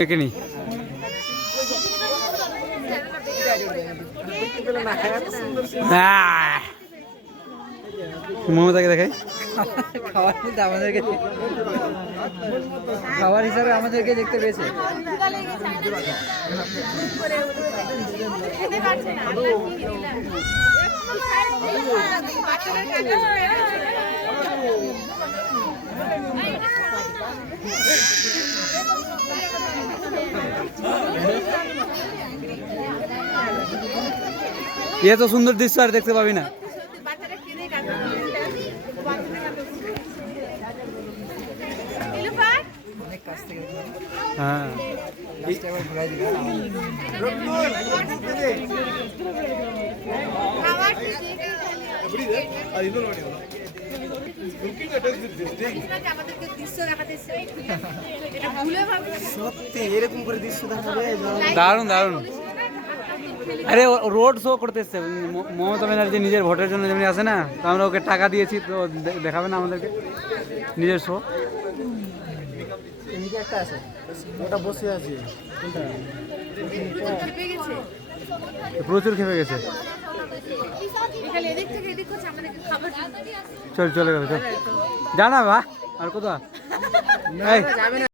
দেখে নি মমতাকে দেখাই খাবার মধ্যে আমাদেরকে খাবার হিসাবে আমাদেরকে দেখতে পেয়েছে। এত সুন্দর দৃশ্য আর দেখতে পাবি না। হ্যাঁ দারুণ দারুণ। আরে রোড শো করতে এসছে মমতা ব্যানার্জি নিজের ভোটের জন্য যেমনি আসে না, তো আমরা ওকে টাকা দিয়েছি তো দেখাবে না আমাদেরকে নিজের শো। একটা আছে ওটা বসে আছে প্রচুর খেপে গেছে। চল চলে গেল চল জানা বা আর কোথা